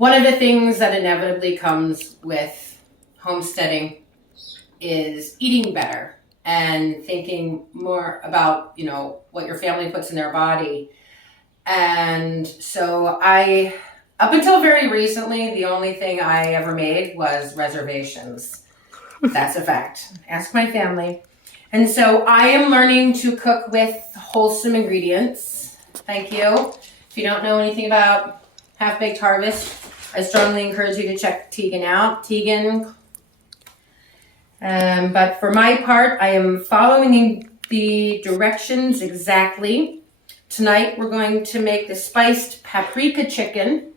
One of the things that inevitably comes with homesteading is eating better and thinking more about, what your family puts in their body. And so up until very recently, the only thing I ever made was reservations. That's a fact. Ask my family. And so I am learning to cook with wholesome ingredients. Thank you. If you don't know anything about Half-Baked Harvest, I strongly encourage you to check Tegan out. But for my part, I am following the directions exactly. Tonight, we're going to make the spiced paprika chicken,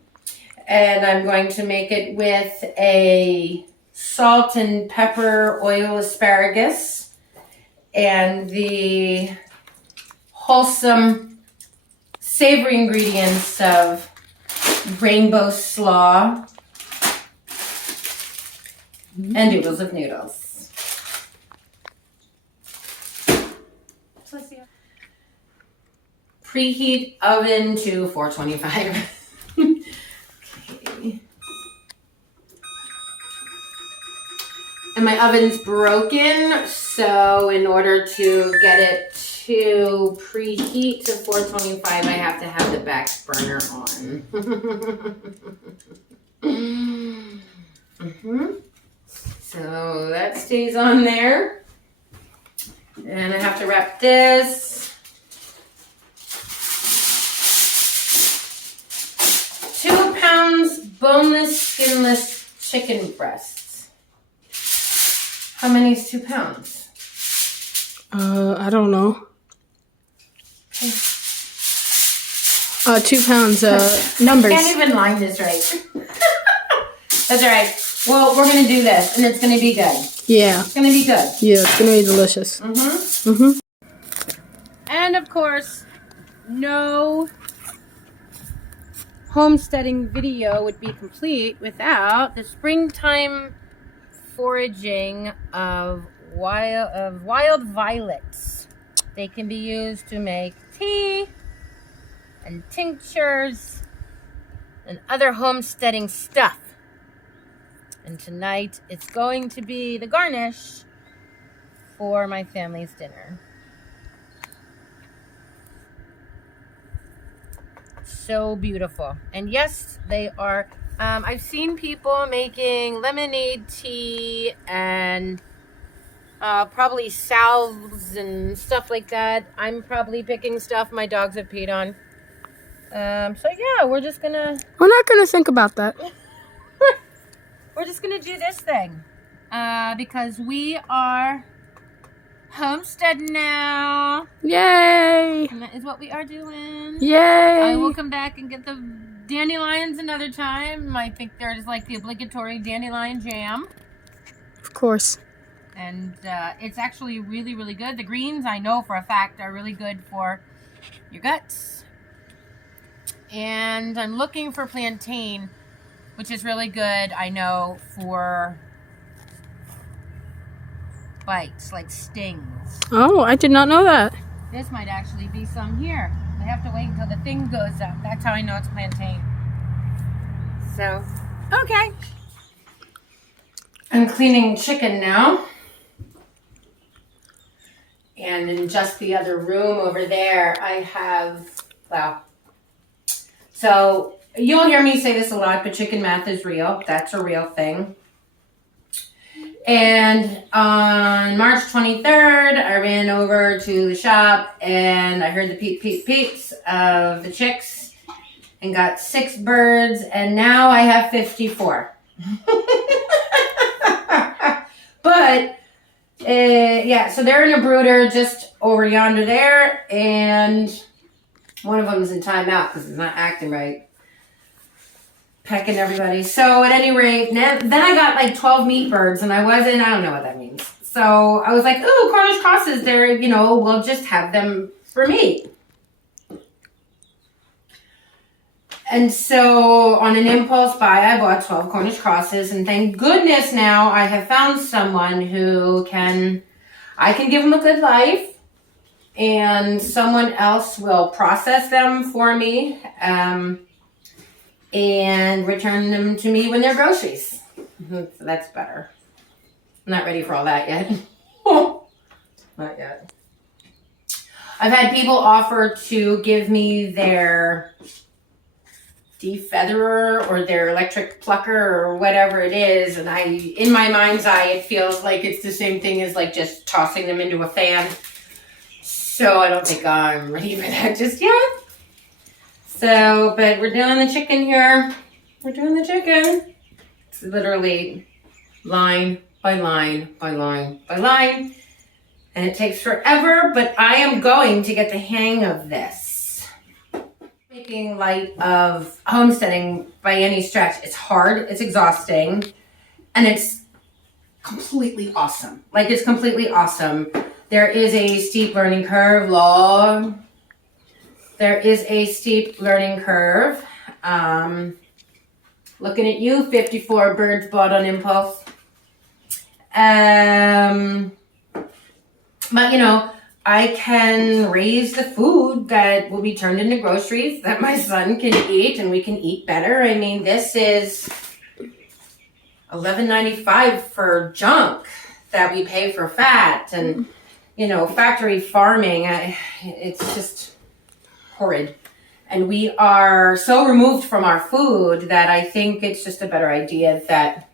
and I'm going to make it with a salt and pepper oil asparagus and the wholesome savory ingredients of rainbow slaw and noodles of noodles. Preheat oven to 425. Okay. And my oven's broken, so in order to get it to preheat to 425, I have to have the back burner on. So that stays on there. And I have to wrap this. 2 pounds boneless, skinless chicken breasts. How many is 2 pounds? I don't know. Okay. 2 pounds, numbers. I can't even line this right. That's all right. Well, we're going to do this, and it's going to be good. Yeah. It's going to be good. Yeah, it's going to be delicious. And, of course, no homesteading video would be complete without the springtime foraging of wild violets. They can be used to make tea and tinctures and other homesteading stuff. And tonight it's going to be the garnish for my family's dinner. So beautiful. And yes, they are. I've seen people making lemonade tea and probably salves and stuff like that. I'm probably picking stuff my dogs have peed on. So yeah, we're not gonna think about that. We're just gonna do this thing because we are homesteading now. Yay! And that is what we are doing. Yay! I will come back and get the dandelions another time. I think there's like the obligatory dandelion jam. Of course. And it's actually really, really good. The greens, I know for a fact, are really good for your guts. And I'm looking for plantain, which is really good, I know, for bites, like stings. Oh, I did not know that. This might actually be some here. I have to wait until the thing goes up. That's how I know it's plantain. So, okay. I'm cleaning chicken now. And in just the other room over there, I have, so you'll hear me say this a lot, but chicken math is real. That's a real thing. And on March 23rd, I ran over to the shop and I heard the peeps of the chicks and got 6 birds, and now I have 54. But yeah, so they're in a brooder just over yonder there, and one of them's in timeout because it's not acting right. Pecking everybody. So at any rate, then I got like 12 meat birds, and I don't know what that means. So I was like, ooh, Cornish crosses, they're, we'll just have them for meat. And so on an impulse buy, I bought 12 Cornish crosses, and thank goodness now I have found someone who I can give them a good life, and someone else will process them for me. and return them to me when they're groceries. So that's better. I'm not ready for all that yet. Not yet. I've had people offer to give me their defeatherer or their electric plucker or whatever it is, and in my mind's eye, it feels like it's the same thing as like just tossing them into a fan. So I don't think I'm ready for that just yet. So, but we're doing the chicken here. We're doing the chicken. It's literally line by line by line by line. And it takes forever, but I am going to get the hang of this. Making light of homesteading by any stretch. It's hard, it's exhausting, and it's completely awesome. Like, it's completely awesome. There is a steep learning curve, There is a steep learning curve. Looking at you, 54 birds bought on impulse. But, you know, I can raise the food that will be turned into groceries that my son can eat, and we can eat better. I mean, this is $11.95 for junk that we pay for fat, and, you know, factory farming. It's just horrid. And we are so removed from our food that I think it's just a better idea that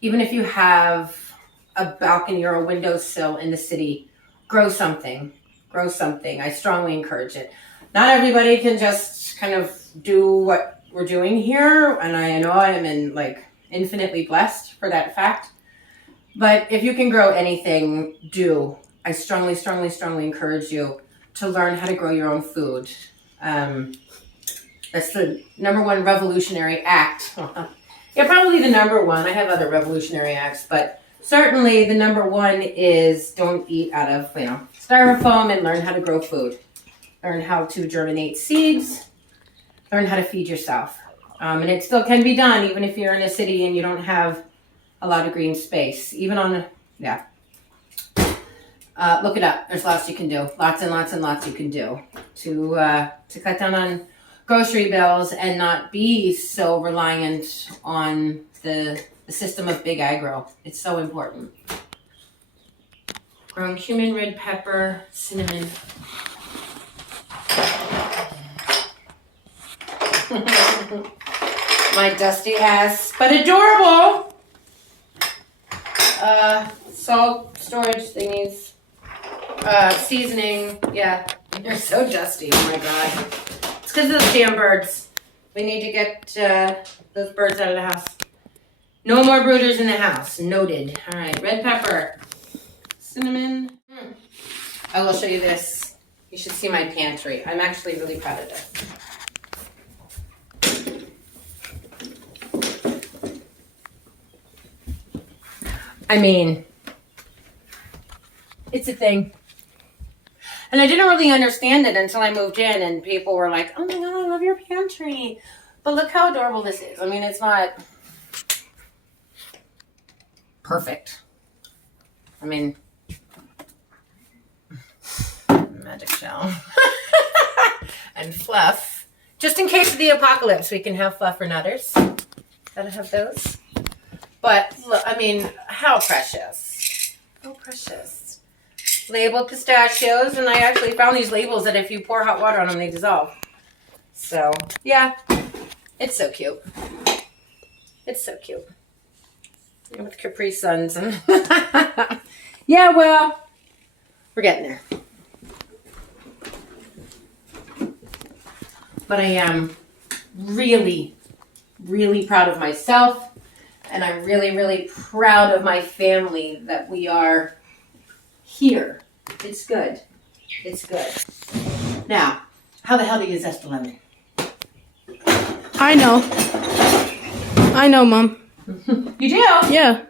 even if you have a balcony or a windowsill in the city, grow something. I strongly encourage it. Not everybody can just kind of do what we're doing here, and I know I am infinitely blessed for that fact. But if you can grow anything, do. I strongly encourage you to learn how to grow your own food. That's the number one revolutionary act. Yeah, probably the number one. I have other revolutionary acts, but certainly the number one is don't eat out of, styrofoam, and learn how to grow food. Learn how to germinate seeds. Learn how to feed yourself. And it still can be done even if you're in a city and you don't have a lot of green space. Look it up. There's lots you can do. Lots and lots you can do to cut down on grocery bills and not be so reliant on the system of big agro. It's so important. Grown cumin, red pepper, cinnamon. My dusty ass, but adorable. Salt storage thingies. Seasoning. Yeah, they're so dusty. Oh my god. It's because of those damn birds. We need to get those birds out of the house. No more brooders in the house. Noted. All right, red pepper, cinnamon. I will show you this. You should see my pantry. I'm actually really proud of this. I mean, it's a thing. And I didn't really understand it until I moved in and people were like, oh my god, I love your pantry. But look how adorable this is. I mean, it's not perfect. I mean, magic shell. And fluff. Just in case of the apocalypse, we can have fluff and others. Gotta have those. But, look, I mean, how precious. How precious. Labeled pistachios, and I actually found these labels that if you pour hot water on them, they dissolve. So, yeah. It's so cute. It's so cute. With Capri Suns. And yeah, well, we're getting there. But I am really, really proud of myself. And I'm really, really proud of my family that we are here. It's good. It's good. Now, how the hell do you zest a lemon? I know, Mom. You do? Yeah.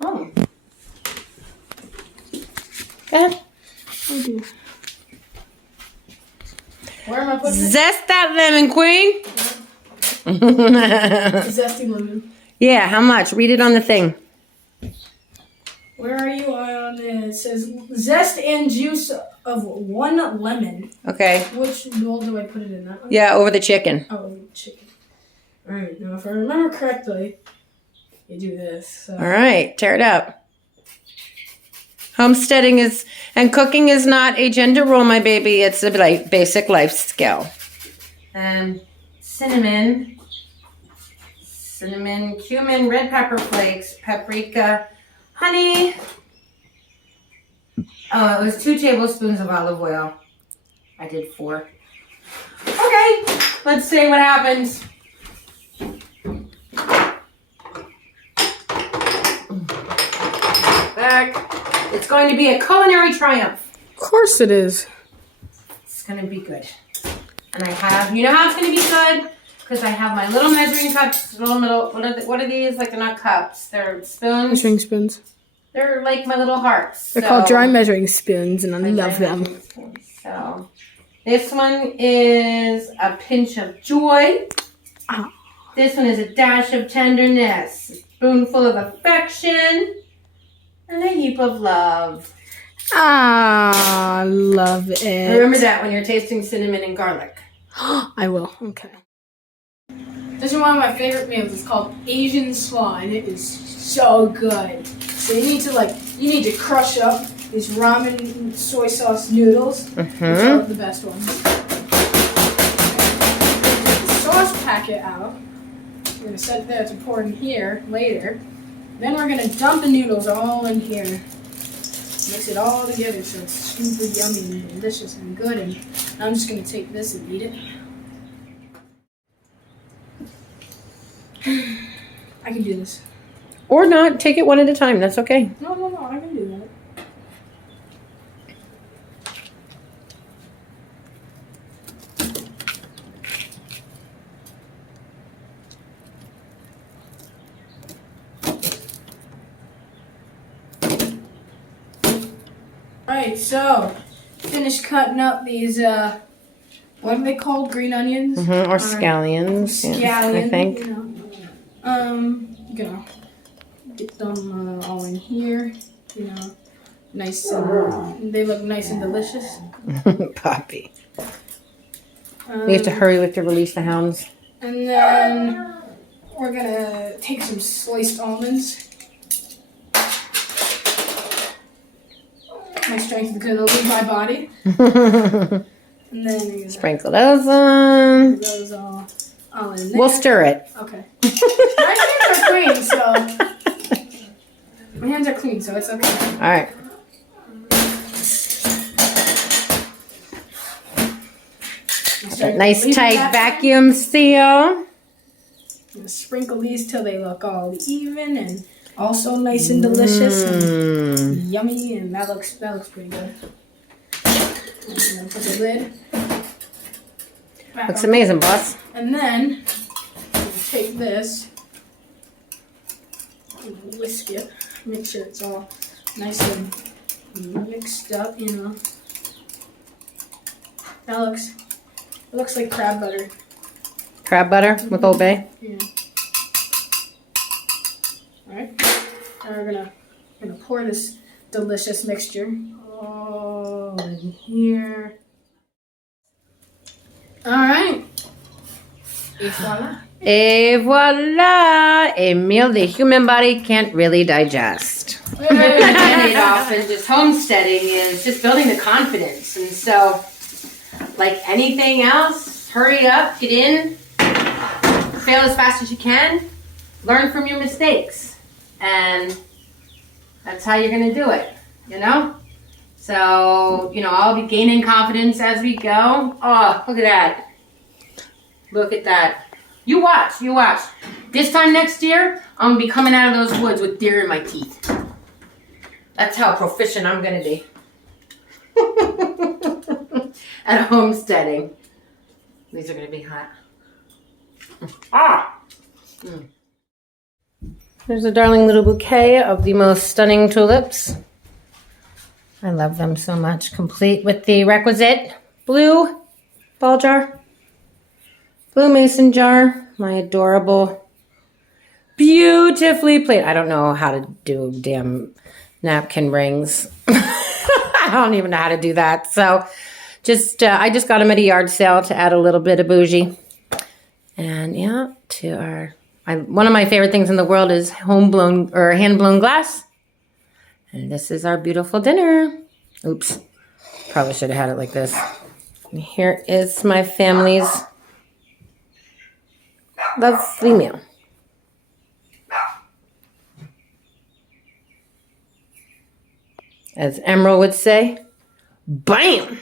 Oh. Go ahead. I do. Where am I putting it? Zest that lemon, Queen. Zesty lemon. Yeah, how much? Read it on the thing. Where are you on it? It says zest and juice of 1 lemon. Okay. Which bowl do I put it in? That one? Yeah, over the chicken. Oh, chicken. Alright, now if I remember correctly, you do this. So. All right, tear it up. Homesteading and cooking is not a gender role, my baby. It's a basic life skill. Cinnamon, cumin, red pepper flakes, paprika, honey. Oh, it was 2 tablespoons of olive oil. I did 4. Okay, let's see what happens. Back. It's going to be a culinary triumph. Of course it is. It's going to be good. And I have, you know how it's going to be good? Because I have my little measuring cups, what are these? Like, they're not cups, they're spoons. Measuring spoons. They're like my little hearts. They're called dry measuring spoons, and I love them. So, this one is a pinch of joy. Ah. This one is a dash of tenderness, a spoonful of affection, and a heap of love. Ah, love it. Remember that when you're tasting cinnamon and garlic. I will. Okay. This is one of my favorite meals. It's called Asian slaw, and it is so good. So you need to crush up these ramen soy sauce noodles. Which are the best ones. Take the sauce packet out. We're gonna set it there to pour in here later. Then we're gonna dump the noodles all in here. Mix it all together so it's super yummy and delicious and good. And I'm just gonna take this and eat it. I can do this. Or not, take it one at a time, that's okay. No, I can do that. Alright, so finished cutting up these what are they called? Green onions? Or scallions. Scallions, yes, I think. You know. Gonna get them all in here. You know, nice and they look nice and delicious. Poppy. We have to hurry with to release the hounds. And then we're gonna take some sliced almonds. My strength is gonna leave my body. And then you're gonna Sprinkle those on. put those all in there. We'll stir it. Okay. My hands are clean, so my hands are clean, so it's okay. All right. That nice tight vacuum seal. I'm gonna sprinkle these till they look all even and also nice and delicious and yummy, and that looks pretty good. I'm gonna put the lid back Looks on. amazing, boss. And then I'm gonna take this and whisk it, make sure it's all nice and mixed up, you know. It looks like crab butter. Crab butter with Old Bay. Yeah. Alright. Now we're gonna pour this delicious mixture all in here. Alright. Et voila. Et voila! A meal the human body can't really digest. It often just homesteading is just building the confidence. And so, like anything else, hurry up, get in, fail as fast as you can, learn from your mistakes. And that's how you're going to do it, you know? So, you know, I'll be gaining confidence as we go. Oh, look at that. Look at that. You watch. This time next year, I'm going to be coming out of those woods with deer in my teeth. That's how proficient I'm going to be. At homesteading. These are going to be hot. Ah! There's a darling little bouquet of the most stunning tulips. I love them so much. Complete with the requisite blue ball jar. Blue mason jar. My adorable, beautifully plated. I don't know how to do damn napkin rings. I don't even know how to do that. So just I just got them at a yard sale to add a little bit of bougie. And yeah, one of my favorite things in the world is home-blown or hand-blown glass. And this is our beautiful dinner. Oops. Probably should have had it like this. And here is my family's lovely meal. As Emerald would say, bam!